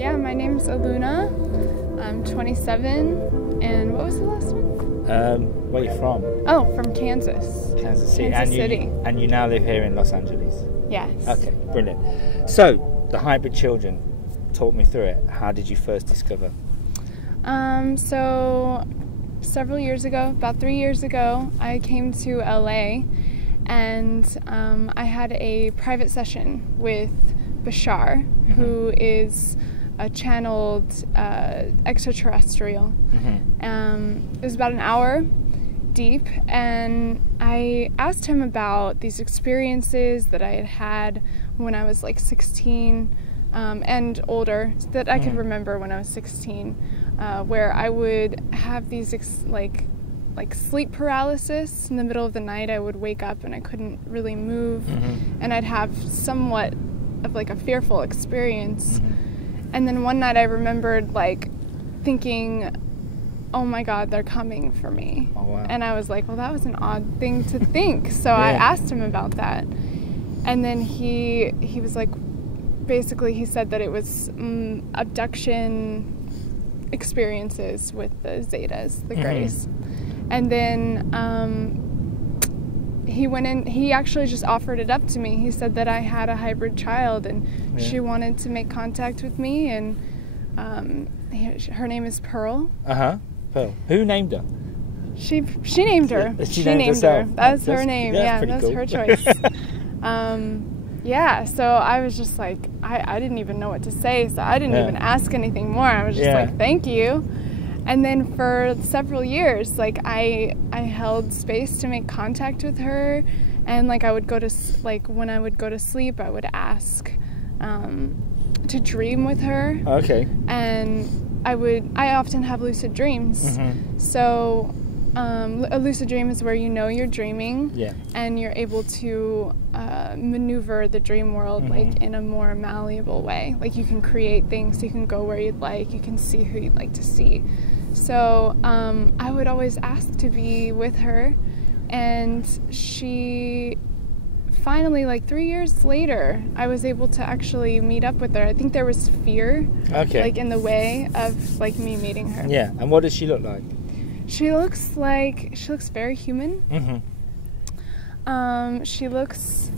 Yeah, my name's Aluna. I'm 27. And what was the last one? Where are you from? Oh, from Kansas. Kansas City. Kansas City. And you now live here in Los Angeles? Yes. Okay, brilliant. So, the hybrid children, talk me through it. How did you first discover? So several years ago, about 3 years ago, I came to LA and I had a private session with Bashar, who is a channeled extraterrestrial. It was about an hour deep, and I asked him about these experiences that I had had when I was like 16 and older, that I could remember when I was 16, where I would have these like sleep paralysis in the middle of the night. I would wake up and I couldn't really move, and I'd have somewhat of like a fearful experience. And then one night I remembered like thinking, oh my God, they're coming for me. Oh, wow. And I was like, well, that was an odd thing to think. So I asked him about that. And then he was like, basically he said that it was abduction experiences with the Zetas, the Greys. And then he went in, he actually just offered it up to me. He said that I had a hybrid child and she wanted to make contact with me, and her name is Pearl. Pearl. Who named her? She named her. She named her. That's her name. Yeah, that's cool. her choice. Yeah, so I was just like, I didn't even know what to say, so I didn't even ask anything more. I was just like, thank you. And then for several years, like I held space to make contact with her, and like I would go to, like when I would go to sleep, I would ask to dream with her. Okay. And I often have lucid dreams. So a lucid dream is where you know you're dreaming, and you're able to maneuver the dream world like in a more malleable way. Like you can create things, you can go where you'd like, you can see who you'd like to see. So I would always ask to be with her, and she finally, like 3 years later, I was able to actually meet up with her. I think there was fear like in the way of like me meeting her. Yeah. And what does she look like? She looks very human. She looks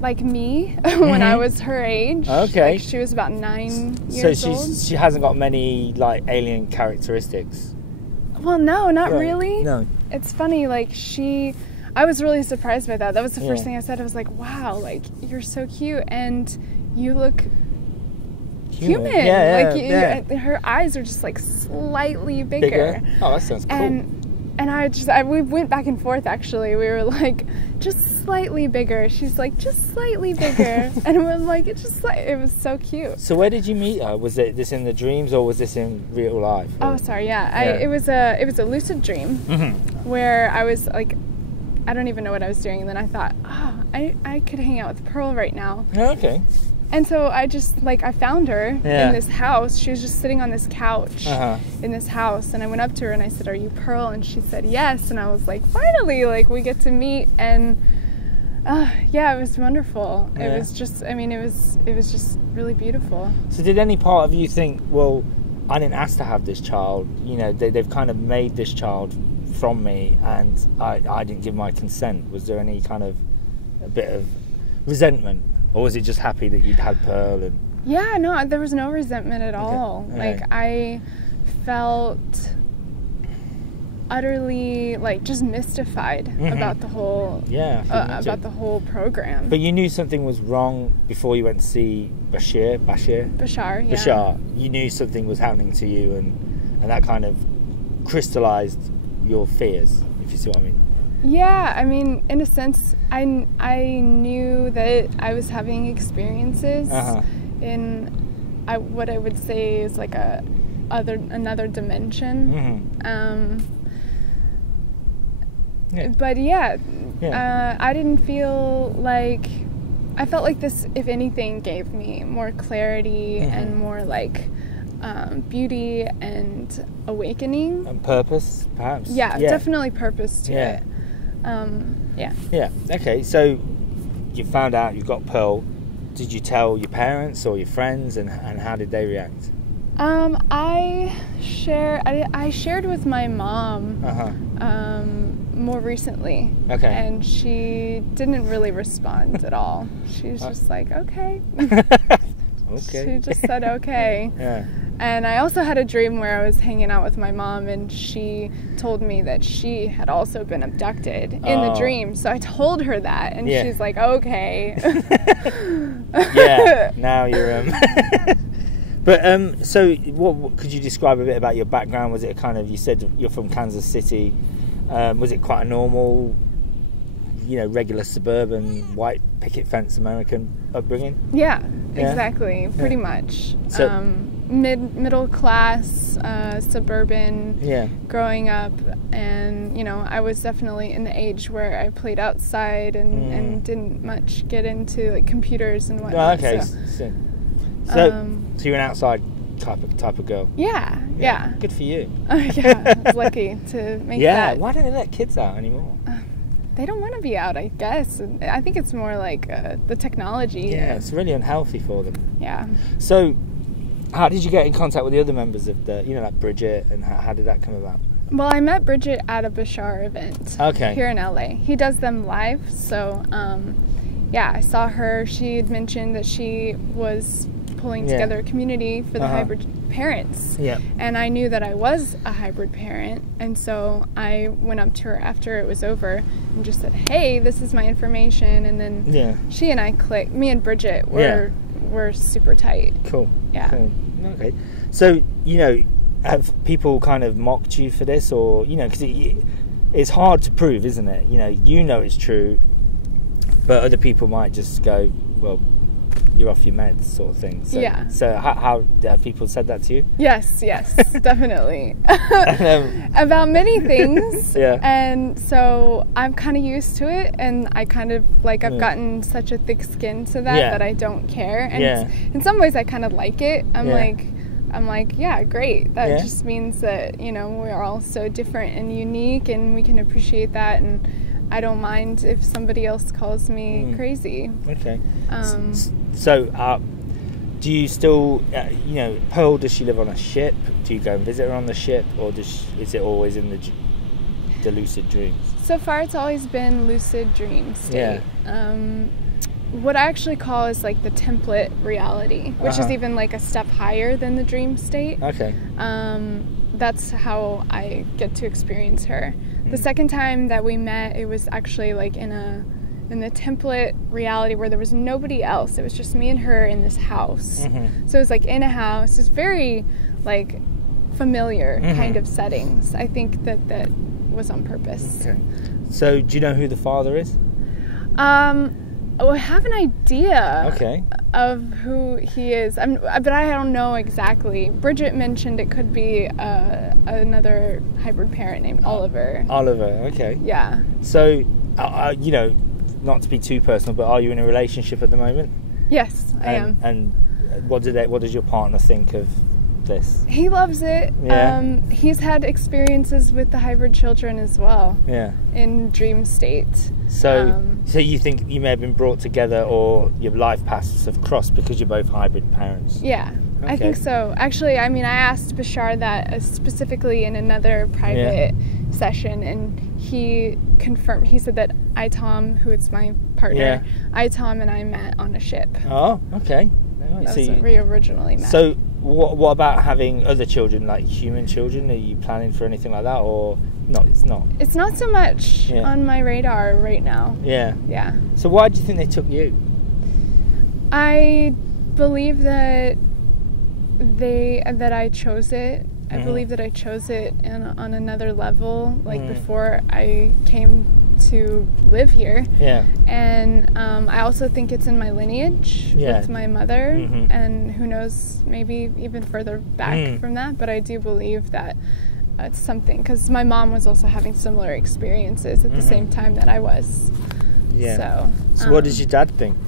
like me when I was her age. Okay. Like she was about 9 years old. So she hasn't got many like alien characteristics. Well, no, not really. No. It's funny, like I was really surprised by that. That was the first thing I said. I was like, wow, like you're so cute and you look human. Her eyes are just like slightly bigger. Oh, that sounds cool. And we went back and forth, actually. We were like, just slightly bigger. She's like, just slightly bigger. And we're like, it was so cute. So where did you meet her? Was it this in the dreams or was this in real life? Oh, sorry, It was a lucid dream where I was like, I don't even know what I was doing. And then I thought, I could hang out with Pearl right now. Okay. And so I just, like, I found her in this house. She was just sitting on this couch in this house. And I went up to her and I said, are you Pearl? And she said, yes. And I was like, finally, like, we get to meet. And, it was wonderful. Yeah. It was just, it was just really beautiful. So did any part of you think, well, I didn't ask to have this child. You know, they've kind of made this child from me and I didn't give my consent. Was there any kind of a bit of resentment? Or was it just happy that you'd had Pearl? And yeah, no, there was no resentment at all. Like, I felt utterly, like, just mystified about the whole the whole program. But you knew something was wrong before you went to see Bashar, yeah. Bashar. You knew something was happening to you, and that kind of crystallized your fears, if you see what I mean. Yeah, I mean, in a sense, I knew that I was having experiences in what I would say is like another dimension. But I didn't feel like, I felt like this, if anything, gave me more clarity and more like beauty and awakening. And purpose, perhaps? Yeah, definitely purpose to it. Okay, so you found out you've got Pearl. did you tell your parents or your friends, and how did they react? I shared with my mom more recently. Okay. And she didn't really respond at all. She was just like, okay. Okay. She just said okay. Yeah. And I also had a dream where I was hanging out with my mom, and she told me that she had also been abducted in the dream. So I told her that, and she's like, okay. Yeah, now you're... But, so what could you describe a bit about your background? Was it kind of, you said you're from Kansas City, was it quite a normal, regular suburban, white picket fence American upbringing? Yeah, exactly, pretty much. So, middle class, suburban, growing up, and I was definitely in the age where I played outside and didn't much get into like computers and whatnot. Oh, okay. So you're an outside type of girl. Yeah. Good for you. Yeah, I was lucky to make that. Yeah, why don't they let kids out anymore? They don't want to be out, I guess. I think it's more like the technology. Yeah, it's really unhealthy for them. Yeah. So, how did you get in contact with the other members of the, like Bridget, and how did that come about? Well, I met Bridget at a Bashar event here in LA. He does them live, so I saw her. She had mentioned that she was pulling together a community for the hybrid parents. Yeah. And I knew that I was a hybrid parent, and so I went up to her after it was over and just said, hey, this is my information, and then she and I clicked. Me and Bridget were super tight. Cool. Yeah. Cool. Okay. So, have people kind of mocked you for this, or, because it's hard to prove, isn't it? It's true, but other people might just go, well, you're off your meds, sort of thing. So, So how have people said that to you? Yes, definitely. About many things. And so I'm kind of used to it, and I kind of I've gotten such a thick skin to that I don't care. And in some ways I kind of like it. I'm like, yeah, great. That just means that, we're all so different and unique, and we can appreciate that, and I don't mind if somebody else calls me crazy. Okay. So, do you still, Pearl, does she live on a ship? Do you go and visit her on the ship, or is it always in the lucid dreams? So far, it's always been lucid dream state. What I actually call is like the template reality, which is even like a step higher than the dream state. Okay. That's how I get to experience her. The second time that we met, it was actually like in the template reality where there was nobody else. It was just me and her in this house. So it was like in a house. It's very like familiar kind of settings. I think that was on purpose. Okay. So do you know who the father is? I have an idea of who he is, but I don't know exactly. Bridget mentioned it could be another hybrid parent named Oliver. Oliver, okay. Yeah. So, not to be too personal, but are you in a relationship at the moment? Yes, I am. And what does your partner think of this? He loves it. Yeah. He's had experiences with the hybrid children as well. Yeah. In dream state. So you think you may have been brought together, or your life paths have crossed because you're both hybrid parents? Yeah. Okay. I think so. Actually, I asked Bashar that specifically in another private session, and he confirmed. He said that Tom, who is my partner, Tom and I met on a ship. Oh, okay. That's where we originally met. So, what about having other children, like human children? Are you planning for anything like that, or no? It's not. It's not so much on my radar right now. Yeah. Yeah. So, why do you think they took you? I believe that I chose it. I believe that I chose it on another level, before I came to live here. Yeah. And I also think it's in my lineage with my mother, and who knows, maybe even further back from that. But I do believe that it's something, because my mom was also having similar experiences at the same time that I was. Yeah. So what does your dad think?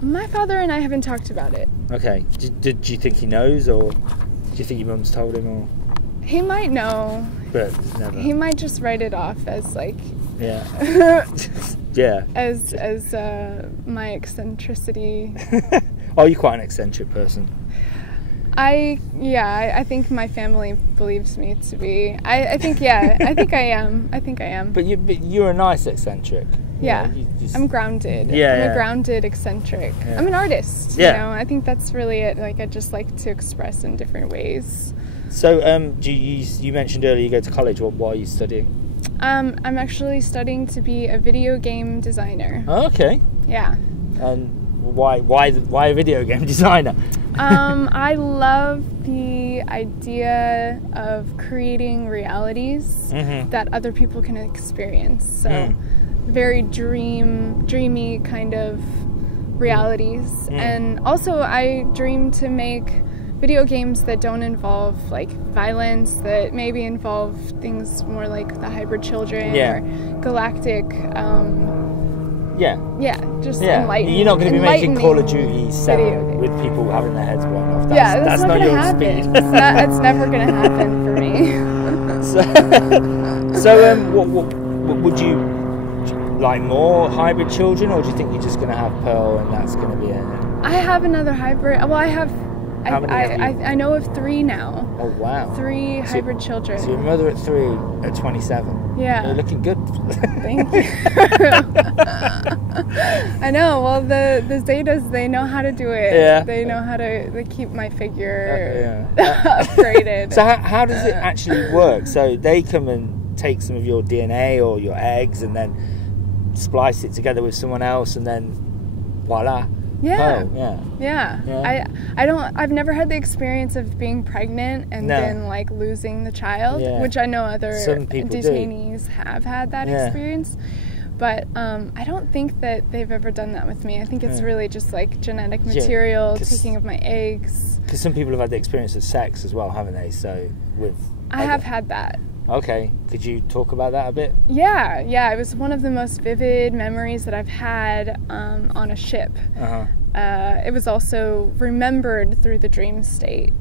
My father and I haven't talked about it. Okay. Do you think he knows, or do you think your mum's told him, or? He might know. But never. He might just write it off as like... Yeah. Yeah. as my eccentricity. Oh, you're quite an eccentric person. I think my family believes me to be. I think I am. But you're a nice eccentric. Yeah, you I'm grounded. Yeah, I'm a grounded eccentric. Yeah. I'm an artist. Yeah. You know, I think that's really it. Like, I just like to express in different ways. So, you mentioned earlier you go to college. What are you studying? I'm actually studying to be a video game designer. Oh, okay. Yeah. And why a video game designer? I love the idea of creating realities that other people can experience. So very dreamy kind of realities. And also I dream to make video games that don't involve like violence, that maybe involve things more like the hybrid children or galactic enlightened. You're not going to be making Call of Duty 7 with people having their heads blown off. That's not your happen. speed. That's never going to happen for me. What would you like, more hybrid children, or do you think you're just going to have Pearl and that's going to be it? I have another hybrid. Well, I have. I know of 3 now. Oh wow! 3 hybrid children. So your mother at 3, at 27. Yeah. You're looking good. Thank you. I know. Well, the Zetas, they know how to do it. Yeah. They know how to. They keep my figure upgraded. So how does it actually work? So they come and take some of your DNA or your eggs and then splice it together with someone else, and then voila. Yeah. Oh, yeah. I've never had the experience of being pregnant and then like losing the child, which I know other detainees have had that experience. But I don't think that they've ever done that with me. I think it's really just like genetic material, taking of my eggs. Because some people have had the experience of sex as well, haven't they? So I have had that. Okay. Could you talk about that a bit? Yeah. It was one of the most vivid memories that I've had on a ship. It was also remembered through the dream state.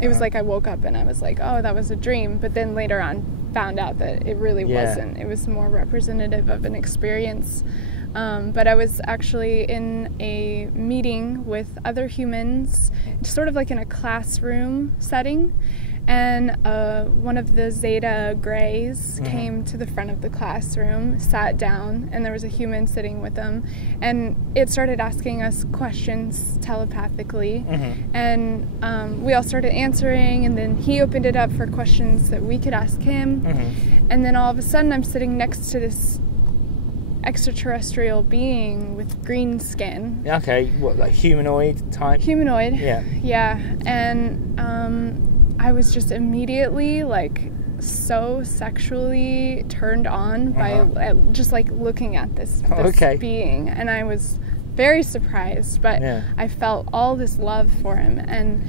It was like I woke up and I was like, oh, that was a dream. But then later on found out that it really wasn't. It was more representative of an experience. But I was actually in a meeting with other humans, sort of like in a classroom setting. And one of the Zeta Greys came to the front of the classroom, sat down, and there was a human sitting with them. And it started asking us questions telepathically. And we all started answering, and then he opened it up for questions that we could ask him. And then all of a sudden I'm sitting next to this extraterrestrial being with green skin. Okay, what, like humanoid type? Humanoid. Yeah. And I was just immediately like so sexually turned on by just like looking at this being, and I was very surprised, but I felt all this love for him, and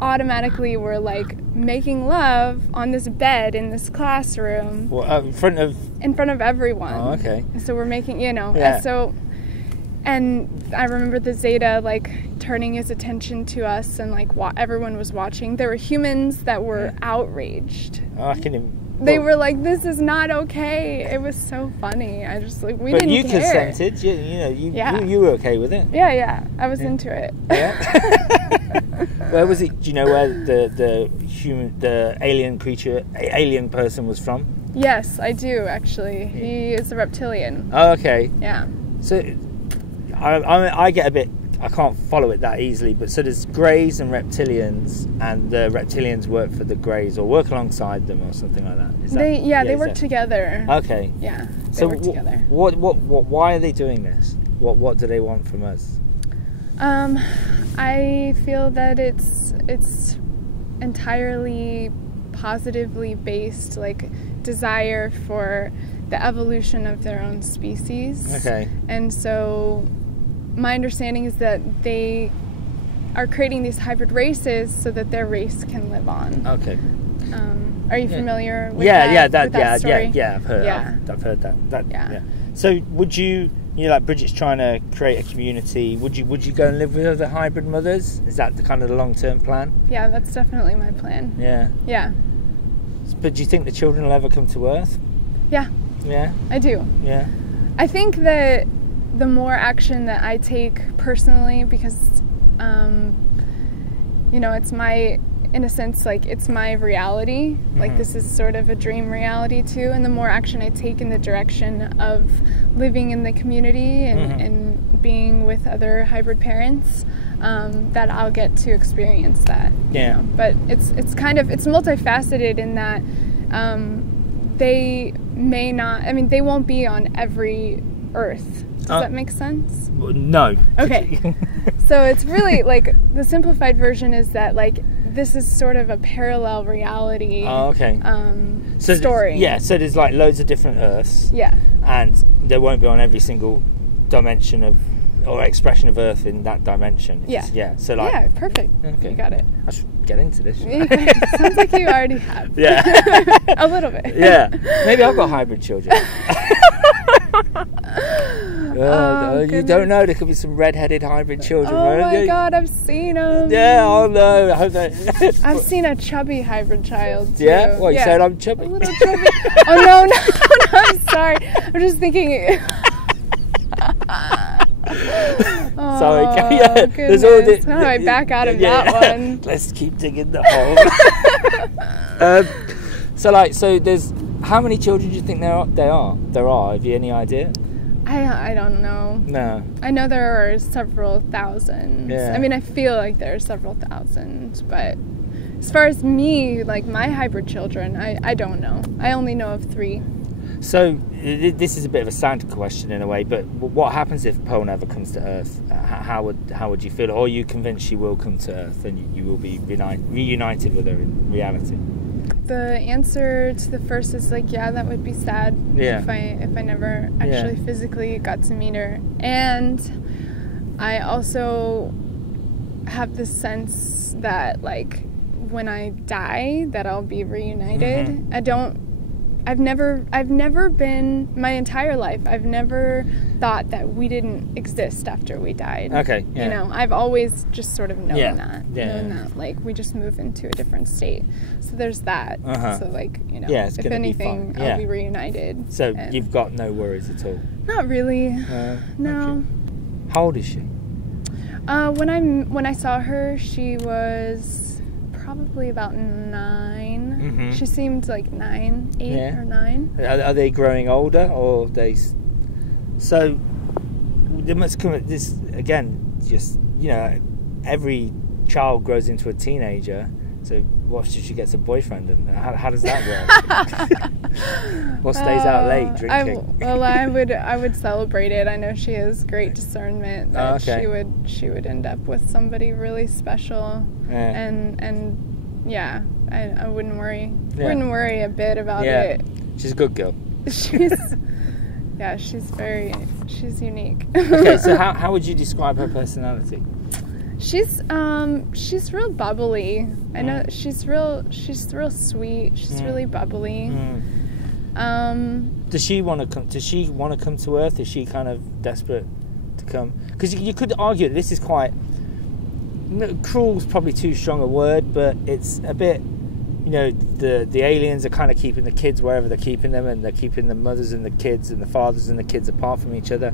automatically we're like making love on this bed in this classroom. Well, in front of everyone. Oh, okay. So we're making, and I remember the Zeta like turning his attention to us, and like everyone was watching. There were humans that were outraged. Oh, I can. They were like, "This is not okay." It was so funny. I just like we but didn't you care. consented. You were okay with it. Yeah. I was into it. Yeah. Where was it? Do you know where the alien person was from? Yes, I do actually. He is a reptilian. Oh, okay. Yeah. So, I get a bit. I can't follow it that easily, but so there's Greys and Reptilians, and the Reptilians work for the Greys or work alongside them or something like that. They work together. Okay. Yeah. They work together. Why are they doing this? What do they want from us? I feel that it's entirely positively based, like desire for the evolution of their own species. Okay. And so my understanding is that they are creating these hybrid races so that their race can live on. Okay. Are you familiar with that story? Yeah, I've heard that. Yeah. So would you like Bridget's trying to create a community, would you go and live with other hybrid mothers? Is that the kind of the long-term plan? Yeah, that's definitely my plan. Yeah. Yeah. But do you think the children will ever come to Earth? Yeah. Yeah? I do. Yeah. I think that the more action that I take personally, because, you know, it's my, in a sense, like, it's my reality. Like, this is sort of a dream reality, too. And the more action I take in the direction of living in the community and being with other hybrid parents, that I'll get to experience that. Yeah. You know? But it's kind of, it's multifaceted in that they may not, I mean, they won't be on every Earth. Does that make sense? No. Okay. So it's really, like, the simplified version is that, like, this is sort of a parallel reality story. Yeah, so there's, like, loads of different Earths. Yeah. And they won't be on every single dimension of, or expression of Earth in that dimension. Yeah. So, like... Yeah, perfect. Okay. You got it. I should get into this. Sounds like you already have. Yeah. A little bit. Yeah. Maybe I've got hybrid children. You don't know. There could be some red-headed hybrid children. Oh my God, I've seen them. Yeah, oh no. I hope that... I've seen a chubby hybrid child too. Yeah? What, you said I'm chubby? A little chubby. Oh no, I'm sorry. I'm just thinking... Sorry. Yeah, there's all this. How do I back out of that one? Let's keep digging the hole. So there's... How many children do you think there are? Have you any idea? I don't know. No. I know there are several thousands. Yeah. I mean, I feel like there are several thousands, but as far as me, like my hybrid children, I don't know. I only know of 3. So this is a bit of a Santa question in a way, but what happens if Pearl never comes to Earth? How would you feel? Or are you convinced she will come to Earth and you will be reunited with her in reality? The answer to the first is like, yeah, that would be sad if I never actually physically got to meet her. And I also have this sense that, like, when I die, that I'll be reunited. I've never been, my entire life, I've never thought that we didn't exist after we died. Okay, yeah. You know, I've always just sort of known that, like, we just move into a different state. So there's that. So, like, you know, if anything, I'll be reunited. So you've got no worries at all? Not really. No. Okay. How old is she? When I saw her, she was probably about 9. She seemed like 8 or 9. Are they growing older, or they? So there must come at this again. Just, you know, every child grows into a teenager. So what if she gets a boyfriend, and how does that work? Or stays out late drinking? I would celebrate it. I know she has great discernment that she would end up with somebody really special, and yeah, I wouldn't worry. Yeah. Wouldn't worry a bit about it. She's a good girl. She's unique. Okay, so how would you describe her personality? She's real bubbly. I know she's real sweet. She's really bubbly. Does she want to come? Does she want to come to Earth? Is she kind of desperate to come? Because you could argue that this is quite... Cruel's probably too strong a word, but it's a bit, you know, the aliens are kind of keeping the kids wherever they're keeping them, and they're keeping the mothers and the kids and the fathers and the kids apart from each other.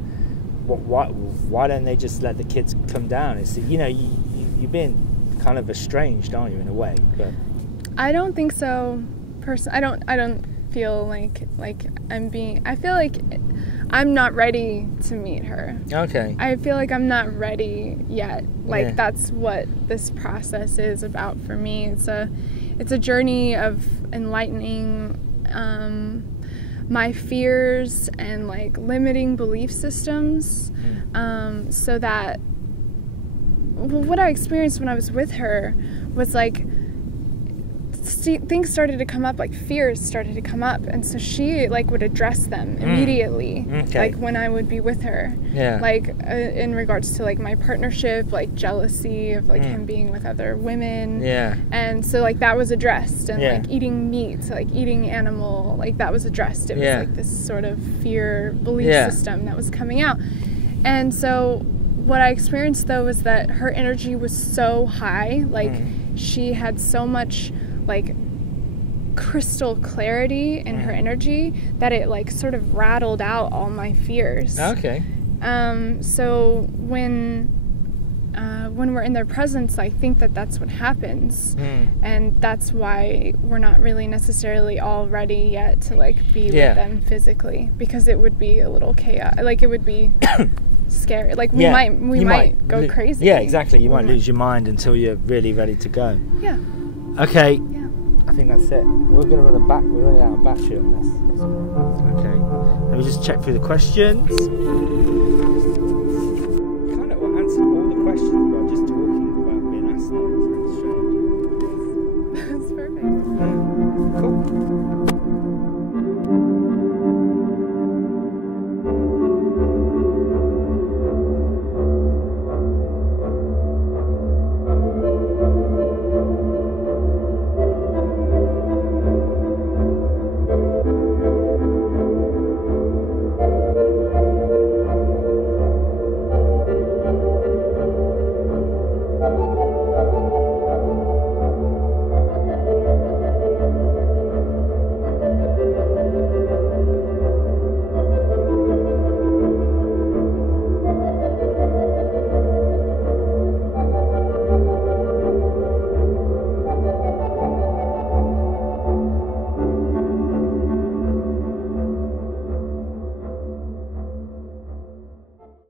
Why don't they just let the kids come down? It's, you know, you're being kind of estranged, aren't you, in a way? But I don't think so. I don't feel like I'm being... I feel like I'm not ready to meet her. Okay. I feel like I'm not ready yet. Like, that's what this process is about for me. It's a journey of enlightening my fears and, like, limiting belief systems, so that what I experienced when I was with her was, like, things started to come up, like fears started to come up, and so she, like, would address them immediately, like when I would be with her, like in regards to, like, my partnership, like jealousy of, like, him being with other women, and so, like, that was addressed, and like eating meat, like eating animal, like that was addressed. It was like this sort of fear belief system that was coming out. And so what I experienced, though, was that her energy was so high, like she had so much, like, crystal clarity in her energy that it like sort of rattled out all my fears. Okay. So when we're in their presence, I think that that's what happens, and that's why we're not really necessarily all ready yet to like be with them physically, because it would be a little chaos. Like it would be scary. Like we might go crazy. Yeah, exactly. You might lose your mind until you're really ready to go. Yeah. Okay. Yeah. I think that's it. We're running out of battery on this. Okay. Let me just check through the questions.